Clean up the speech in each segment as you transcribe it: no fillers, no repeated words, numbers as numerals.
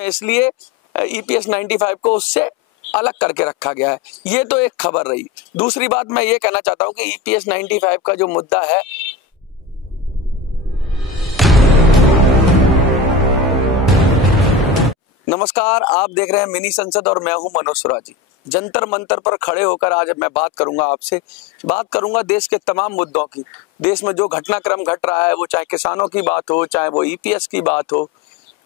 इसलिए EPS 95 को उससे अलग करके रखा गया है। ये तो एक खबर रही। दूसरी बात मैं ये कहना चाहता हूं कि EPS 95 का जो मुद्दा है, नमस्कार, आप देख रहे हैं मिनी संसद और मैं हूं मनोज सुराजी। जंतर मंतर पर खड़े होकर आज मैं बात करूंगा, आपसे बात करूंगा देश के तमाम मुद्दों की। देश में जो घटनाक्रम घट रहा है, वो चाहे किसानों की बात हो, चाहे वो EPS की बात हो,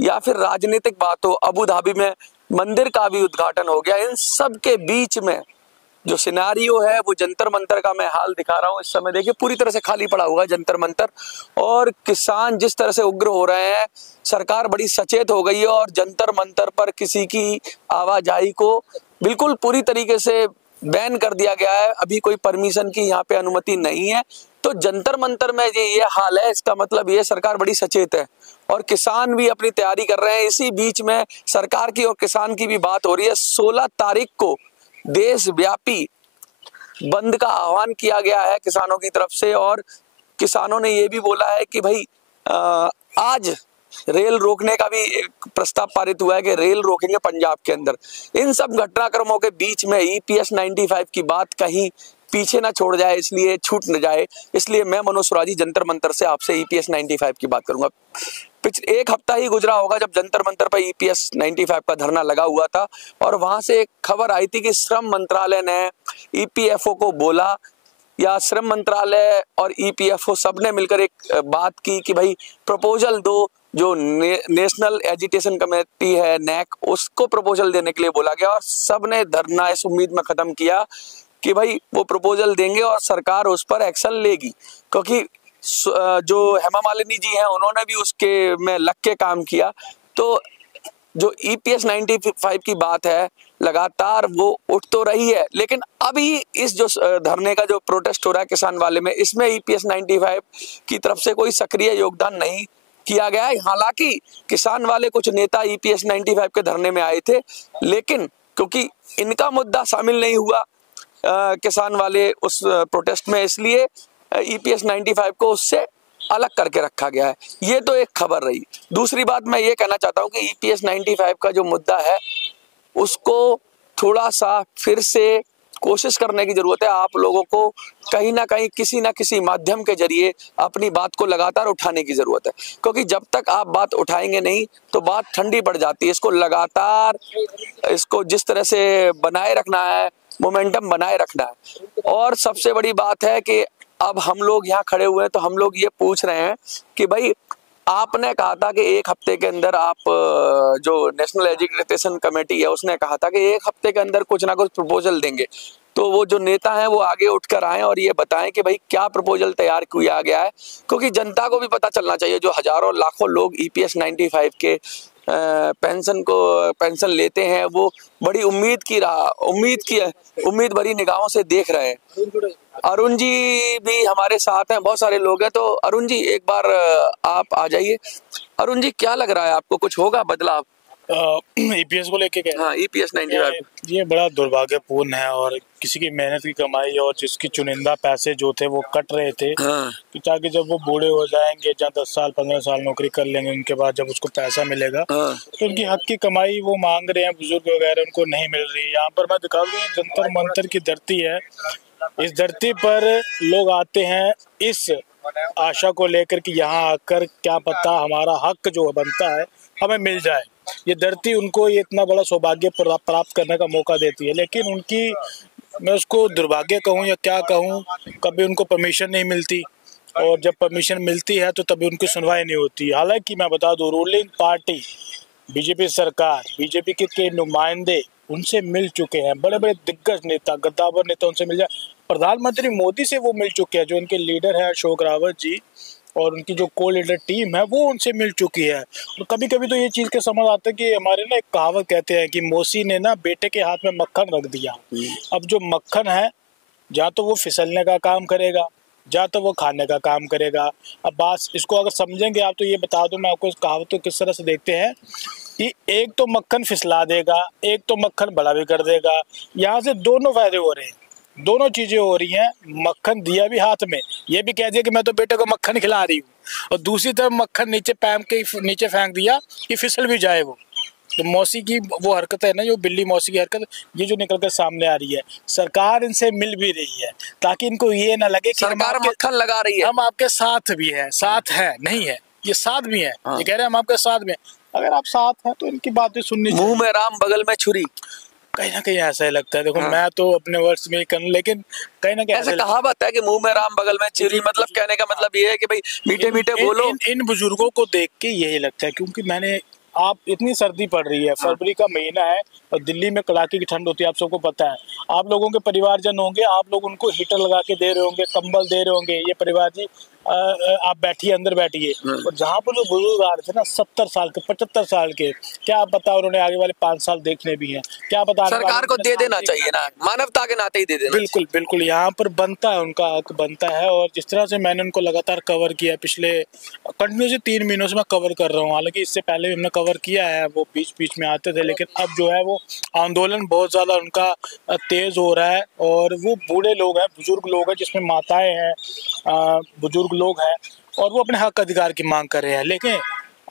या फिर राजनीतिक बात हो। अबू धाबी में मंदिर का भी उद्घाटन हो गया। इन सब के बीच में जो सिनारियो है वो जंतर मंतर का मैं हाल दिखा रहा हूँ। इस समय देखिए पूरी तरह से खाली पड़ा हुआ है जंतर मंतर, और किसान जिस तरह से उग्र हो रहे हैं, सरकार बड़ी सचेत हो गई है और जंतर मंतर पर किसी की आवाजाही को बिल्कुल पूरी तरीके से बैन कर दिया गया है। अभी कोई परमिशन की यहाँ पे अनुमति नहीं है। तो जंतर मंतर में ये हाल है, इसका मतलब ये सरकार बड़ी सचेत है और किसान भी अपनी तैयारी कर रहे हैं। इसी बीच में सरकार की और किसान की भी बात हो रही है। 16 तारीख को देशव्यापी बंद का आह्वान किया गया है किसानों की तरफ से, और किसानों ने ये भी बोला है कि भाई आज रेल रोकने का भी एक प्रस्ताव पारित हुआ है कि रेल रोकेंगे पंजाब के अंदर। इन सब घटनाक्रमों के बीच में EPS 95 की बात कहीं पीछे ना छोड़ जाए, इसलिए छूट न जाए, इसलिए मैं मनोज सुराजी जंतर मंतर से आपसे EPS 95 की बात करूंगा। पिछले एक हफ्ता ही गुजरा होगा जब जंतर मंतर पर EPS 95 का धरना लगा हुआ था, और वहां से एक खबर आई थी कि श्रम मंत्रालय ने EPFO को बोला, या श्रम मंत्रालय और EPFO सबने मिलकर एक बात की कि भाई प्रपोजल दो। जो नेशनल एजुकेशन कमेटी है, NAC, उसको प्रपोजल देने के लिए बोला गया, और सबने धरना इस उम्मीद में खत्म किया कि भाई वो प्रपोजल देंगे और सरकार उस पर एक्शन लेगी। क्योंकि जो हेमा मालिनी जी हैं, उन्होंने भी उसके में लग के काम किया। तो जो EPS 95 की बात है, लगातार वो उठ तो रही है, लेकिन अभी इस जो धरने का जो प्रोटेस्ट हो रहा है किसान वाले में, इसमें EPS 95 की तरफ से कोई सक्रिय योगदान नहीं किया गया है। हालांकि किसान वाले कुछ नेता EPS 95 के धरने में आए थे, लेकिन क्योंकि इनका मुद्दा शामिल नहीं हुआ किसान वाले उस प्रोटेस्ट में, इसलिए EPS 95 को उससे अलग करके रखा गया है। ये तो एक खबर रही। दूसरी बात मैं ये कहना चाहता हूँ कि EPS 95 का जो मुद्दा है, उसको थोड़ा सा फिर से कोशिश करने की जरूरत है। आप लोगों को कहीं ना कहीं किसी ना किसी माध्यम के जरिए अपनी बात को लगातार उठाने की जरूरत है, क्योंकि जब तक आप बात उठाएंगे नहीं तो बात ठंडी पड़ जाती है। इसको लगातार, इसको जिस तरह से बनाए रखना है, मोमेंटम बनाए रखना है। और सबसे बड़ी बात है कि अब हम लोग यहाँ खड़े हुए हैं तो हम लोग ये पूछ रहे हैं कि भाई आपने कहा था कि एक हफ्ते के अंदर आप, जो नेशनल एजुकेशन कमेटी है, उसने कहा था कि एक हफ्ते के अंदर कुछ ना कुछ प्रपोजल देंगे। तो वो जो नेता हैं वो आगे उठकर आए और ये बताएं कि भाई क्या प्रपोजल तैयार किया गया है, क्योंकि जनता को भी पता चलना चाहिए। जो हजारों लाखों लोग EPS 95 के पेंशन लेते हैं, वो बड़ी उम्मीद भरी निगाहों से देख रहे हैं। अरुण जी भी हमारे साथ हैं, बहुत सारे लोग हैं। तो अरुण जी एक बार आप आ जाइए। अरुण जी, क्या लग रहा है आपको, कुछ होगा बदलाव EPS को लेके? क्या? हाँ, EPS 95 ये बड़ा दुर्भाग्यपूर्ण है, और किसी की मेहनत की कमाई और जिसकी चुनिंदा पैसे जो थे वो कट रहे थे। हाँ। कि ताकि जब वो बूढ़े हो जाएंगे, जहाँ 10 साल 15 साल नौकरी कर लेंगे, उनके बाद जब उसको पैसा मिलेगा, हाँ। तो उनकी हक की कमाई वो मांग रहे हैं, बुजुर्ग वगैरह, उनको नहीं मिल रही। यहाँ पर मैं दिखा दूँ, जंतर मंतर की धरती है। इस धरती पर लोग आते हैं इस आशा को लेकर कि यहाँ आकर क्या पता हमारा हक जो बनता है हमें मिल जाए। ये धरती उनको ये इतना बड़ा सौभाग्य प्राप्त करने का मौका देती है, लेकिन उनकी, मैं उसको दुर्भाग्य कहूँ या क्या कहूँ, कभी उनको परमिशन नहीं मिलती, और जब परमिशन मिलती है तो तभी उनकी सुनवाई नहीं होती। हालांकि मैं बता दूँ, रूलिंग पार्टी बीजेपी सरकार, बीजेपी के नुमाइंदे उनसे मिल चुके हैं। बड़े बड़े दिग्गज नेता, गद्दावर नेता उनसे मिल जाए। प्रधानमंत्री मोदी से वो मिल चुके हैं, जो उनके लीडर हैं अशोक रावत जी, और उनकी जो को लीडर टीम है वो उनसे मिल चुकी है। और कभी कभी तो ये चीज़ के समझ आता है कि हमारे ना एक कहावत कहते हैं कि मौसी ने ना बेटे के हाथ में मक्खन रख दिया। अब जो मक्खन है, जहाँ तो वो फिसलने का काम करेगा, जहाँ तो वो खाने का काम करेगा। अब बात इसको अगर समझेंगे आप, तो ये बता दूं मैं आपको, इस कहावत को किस तरह से देखते हैं कि एक तो मक्खन फिसला देगा, एक तो मक्खन बड़ा भी कर देगा। यहाँ से दोनों फायदे हो रहे हैं, दोनों चीजें हो रही हैं। मक्खन दिया भी हाथ में, ये भी कह दिया कि मैं तो बेटे को मक्खन खिला रही हूँ, और दूसरी तरफ मक्खन नीचे पैम के नीचे फेंक दिया कि फिसल भी जाए वो। तो मौसी की वो हरकत है ना, जो बिल्ली मौसी की हरकत, ये जो निकल कर सामने आ रही है, सरकार इनसे मिल भी रही है ताकि इनको ये ना लगे कि सरकार मक्खन लगा रही है। हम आपके साथ भी है, साथ है नहीं है, ये साथ भी है। ये कह रहे हैं हम आपके साथ में, अगर आप साथ हैं तो इनकी बातें सुननी चाहिए। मुंह में राम बगल में छुरी, कहीं ना कहीं ऐसा ही लगता है। देखो मैं तो अपने वर्ड्स में करूं, लेकिन कहीं ना कहीं ऐसे कहावत है कि मुंह में राम बगल में छुरी, मतलब कहने का मतलब ये है कि भाई मीठे मीठे बोलो। इन बुजुर्गों को देख के यही लगता है, क्योंकि मैंने, आप इतनी सर्दी पड़ रही है, फरवरी का महीना है और दिल्ली में कड़ाके की ठंड होती है, आप सबको पता है। आप लोगों के परिवारजन होंगे, आप लोग उनको हीटर लगा के दे रहे होंगे, कंबल दे रहे होंगे, ये परिवार जी आप बैठिए, अंदर बैठिए। और जहाँ पर जो बुजुर्ग आ रहे थे ना, 70 साल के, 75 साल के, क्या पता उन्होंने आगे वाले 5 साल देखने भी हैं, क्या पता। सरकार को दे देना चाहिए ना, मानवता के नाते ही दे देना। बिल्कुल बिल्कुल, यहाँ पर बनता है, उनका हक बनता है। और जिस तरह से मैंने उनको लगातार कवर किया, पिछले कंटिन्यूसली 3 महीनों से मैं कवर कर रहा हूँ, हालांकि इससे पहले भी हमने कवर किया है, वो बीच बीच में आते थे, लेकिन अब जो है वो आंदोलन बहुत ज़्यादा उनका तेज हो रहा है। और वो बूढ़े लोग हैं, बुजुर्ग लोग हैं, जिसमें माताएं हैं, बुजुर्ग लोग हैं, और वो अपने हक अधिकार की मांग कर रहे हैं। लेकिन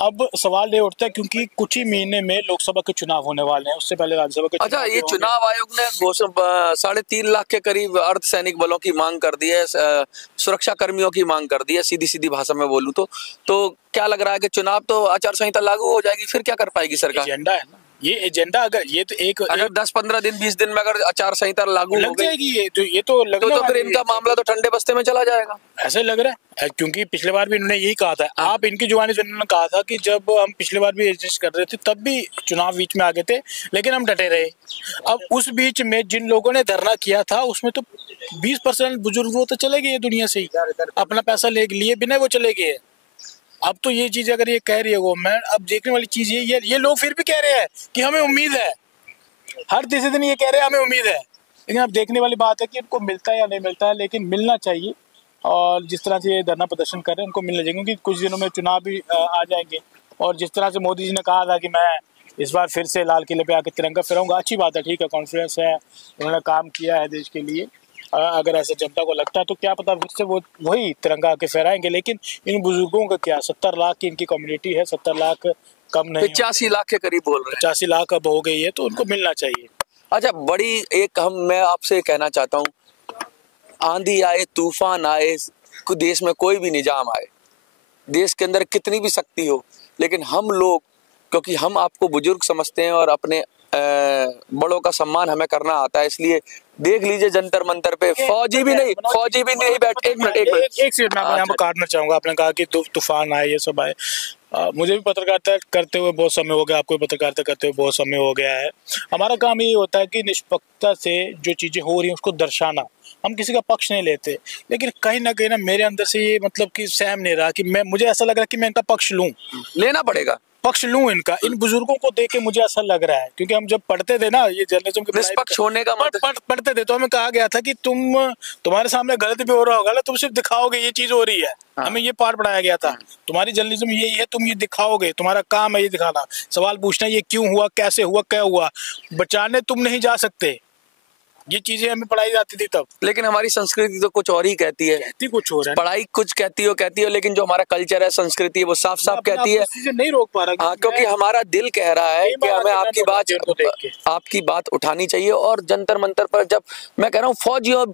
अब सवाल ये उठता है, क्योंकि कुछ ही महीने में लोकसभा के चुनाव होने वाले हैं, उससे पहले राज्यसभा के। अच्छा, ये चुनाव आयोग ने 3.5 लाख के करीब अर्धसैनिक बलों की मांग कर दी है, सुरक्षा कर्मियों की मांग कर दी है, सीधी सीधी भाषा में बोलूं तो क्या लग रहा है कि चुनाव तो आचार संहिता लागू हो जाएगी, फिर क्या कर पाएगी सरकार? एजेंडा है ना ये एजेंडा, अगर ये तो अगर 10-15 दिन 20 दिन में अगर आचार संहिता लागू हो जाएगी, ये तो लगने तो फिर इनका मामला तो ठंडे बस्ते में चला जाएगा, ऐसे लग रहा है। क्योंकि पिछले बार भी इन्होंने यही कहा था, आप इनकी जुबानी से उन्होंने कहा था कि जब हम पिछले बार भी एडजस्ट कर रहे थे तब भी चुनाव बीच में आ गए थे, लेकिन हम डटे रहे। अब उस बीच में जिन लोगों ने धरना किया था, उसमें तो 20% बुजुर्ग वो तो चले गए दुनिया से ही, अपना पैसा लिए बिना वो चले गए। अब तो ये चीज अगर ये कह रही है गवर्नमेंट, अब देखने वाली चीज ये लोग फिर भी कह रहे हैं कि हमें उम्मीद है, हर तीसरे दिन ये कह रहे हैं हमें उम्मीद है। लेकिन अब देखने वाली बात है कि इनको मिलता है या नहीं मिलता है, लेकिन मिलना चाहिए। और जिस तरह से ये धरना प्रदर्शन कर रहे हैं, उनको मिलना चाहिए, क्योंकि कुछ दिनों में चुनाव भी आ जाएंगे। और जिस तरह से मोदी जी ने कहा था कि मैं इस बार फिर से लाल किले पे आकर तिरंगा फहराऊंगा, अच्छी बात है, ठीक है, कॉन्फिडेंस है, उन्होंने काम किया है देश के लिए। अगर ऐसा जनता को लगता है तो क्या पता फिर से वो वही तिरंगा आके फहराएंगे। लेकिन इन बुजुर्गों का क्या, 70 लाख की इनकी कम्युनिटी है, 70 लाख कम नहीं, 85 लाख के करीब बोल रहे हैं, 85 लाख अब हो गई है, तो उनको मिलना चाहिए। अच्छा, बड़ी एक मैं आपसे कहना चाहता हूँ, आंधी आए, तूफान आए, देश में कोई भी निजाम आए, देश के अंदर कितनी भी शक्ति हो, लेकिन हम लोग, क्योंकि हम आपको बुजुर्ग समझते हैं और अपने बड़ों का सम्मान हमें करना आता है, इसलिए देख लीजिए जंतर मंतर पे फौजी भी नहीं बैठ। एक मिनट एक सेकंड मैं यहाँ पर काटना चाहूंगा। आपने कहा कि तूफान आए, ये सब आए, मुझे भी पत्रकारिता करते हुए बहुत समय हो गया, आपको भी पत्रकारिता करते हुए बहुत समय हो गया है। हमारा काम ये होता है कि निष्पक्षता से जो चीजें हो रही हैं उसको दर्शाना, हम किसी का पक्ष नहीं लेते। लेकिन कहीं ना मेरे अंदर से ये मतलब कि सहम नहीं रहा कि मुझे ऐसा लग रहा है कि मैं इनका पक्ष लूं, लेना पड़ेगा, पक्ष लूं इनका। इन बुजुर्गों को देख के मुझे ऐसा लग रहा है, क्योंकि हम जब पढ़ते थे ना, ये जर्नलिज्म के निष्पक्ष होने का पढ़ते थे, तो हमें कहा गया था कि तुम्हारे सामने गलत भी हो रहा होगा ना, तुम सिर्फ दिखाओगे ये चीज हो रही है। हमें ये पाठ पढ़ाया गया था, तुम्हारी जर्नलिज्म यही है, तुम ये दिखाओगे, तुम्हारा काम है ये दिखाना, सवाल पूछना, ये क्यों हुआ, कैसे हुआ, क्या हुआ, बचाने तुम नहीं जा सकते। ये चीजें हमें पढ़ाई जाती थी तब। लेकिन हमारी संस्कृति तो कुछ और ही कहती है, कुछ और है, पढ़ाई कुछ कहती हो, लेकिन जो हमारा कल्चर है, संस्कृति है, वो साफ साफ कहती है। नहीं रोक पा रहा, हाँ, क्योंकि हमारा दिल कह रहा है कि हमें आपकी बात उठानी चाहिए। और जंतर मंतर पर जब मैं कह रहा हूँ,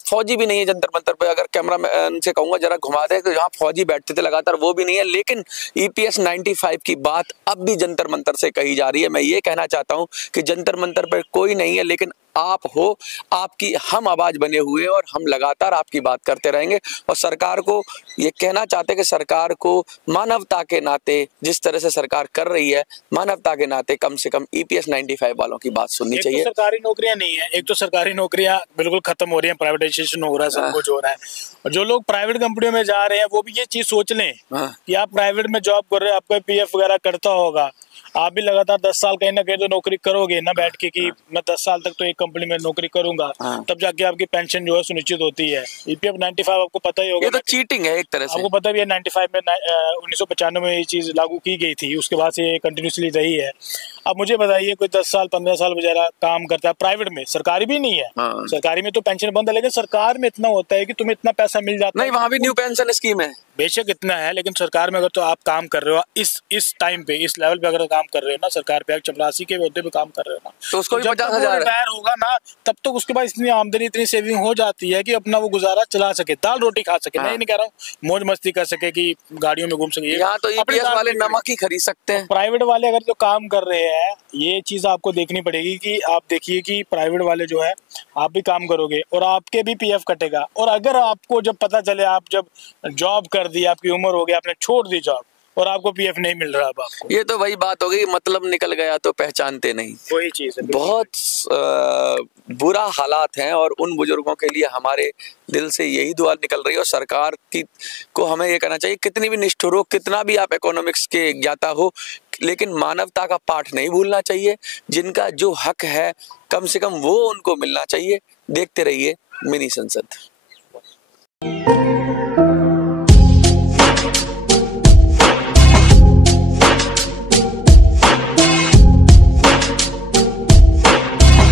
फौजी भी नहीं है जंतर मंतर पर, अगर कैमरा मैन से कहूंगा जरा घुमा दे, तो जहाँ फौजी बैठते थे लगातार वो भी नहीं है। लेकिन EPS 95 की बात अब भी जंतर मंतर से कही जा रही है। मैं ये कहना चाहता हूँ कि जंतर मंतर पर कोई नहीं है, लेकिन आप हो, आपकी हम आवाज बने हुए हैं और हम लगातार आपकी बात करते रहेंगे। और सरकार को ये कहना चाहते हैं कि सरकार को मानवता के नाते, जिस तरह से सरकार कर रही है, मानवता के नाते कम से कम EPS 95 वालों की बात सुननी चाहिए। तो सरकारी नौकरियां नहीं है, एक तो सरकारी नौकरियां बिल्कुल खत्म हो रही है, प्राइवेटाइजेशन हो रहा है, सब कुछ हो रहा है। और जो लोग प्राइवेट कंपनियों में जा रहे हैं वो भी ये चीज सोच लें कि आप प्राइवेट में जॉब कर रहे हैं, आपका PF वगैरह करता होगा, आप भी लगातार 10 साल कहीं ना कहीं तो नौकरी करोगे ना, बैठ के कि मैं 10 साल तक तो एक कंपनी में नौकरी करूंगा, तब जाके आपकी पेंशन जो है सुनिश्चित होती है। EPF 95 आपको पता ही होगा, ये तो चीटिंग है एक तरह से, आपको पता भी है। 95 में 1995 में ये चीज लागू की गई थी, उसके बाद से ये कंटिन्यूसली रही है। अब मुझे बताइए, कोई 10 साल 15 साल बेचारा काम करता है प्राइवेट में, सरकारी भी नहीं है। हाँ। सरकारी में तो पेंशन बंद है, लेकिन सरकार में इतना होता है कि तुम्हें इतना पैसा मिल जाता नहीं, है। वहां भी न्यू पेंशन स्कीम है, बेशक इतना है, लेकिन सरकार में अगर तो आप काम कर रहे हो इस टाइम पे, इस लेवल पे अगर काम कर रहे हो ना, सरकार पे चपरासी के ओहदे पे काम कर रहे हो ना, तो उसको भी जब तक वो 50,000 रिटायर होगा ना, तब तक उसके पास इतनी आमदनी, इतनी सेविंग हो जाती है कि अपना वो गुजारा चला सके, दाल रोटी खा सके। मैं ये नहीं कह रहा हूँ मौज मस्ती कर सके कि गाड़ियों में घूम सके। यहाँ तो ईपीएस वाले नमक ही खरीद सकते हैं। प्राइवेट वाले अगर जो काम कर रहे हैं, ये चीज आपको देखनी पड़ेगी कि आप देखिए कि प्राइवेट वाले जो है, आप भी काम करोगे और आपके भी पीएफ कटेगा, और अगर आपको जब पता चले, आप जब जॉब कर दी, आपकी उम्र हो गई, आपने छोड़ दी जॉब और आपको पीएफ नहीं मिल रहा, अब आपको, ये तो वही बात हो गई, मतलब निकल गया तो पहचानते नहीं। वही चीज है। बहुत बुरा हालात हैं, और उन बुजुर्गों के लिए हमारे दिल से यही दुआ निकल रही है। और सरकार की को हमें ये कहना चाहिए, कितनी भी निष्ठुर हो, कितना भी आप इकोनॉमिक्स के ज्ञाता हो, लेकिन मानवता का पाठ नहीं भूलना चाहिए। जिनका जो हक है कम से कम वो उनको मिलना चाहिए। देखते रहिए मिनी संसद।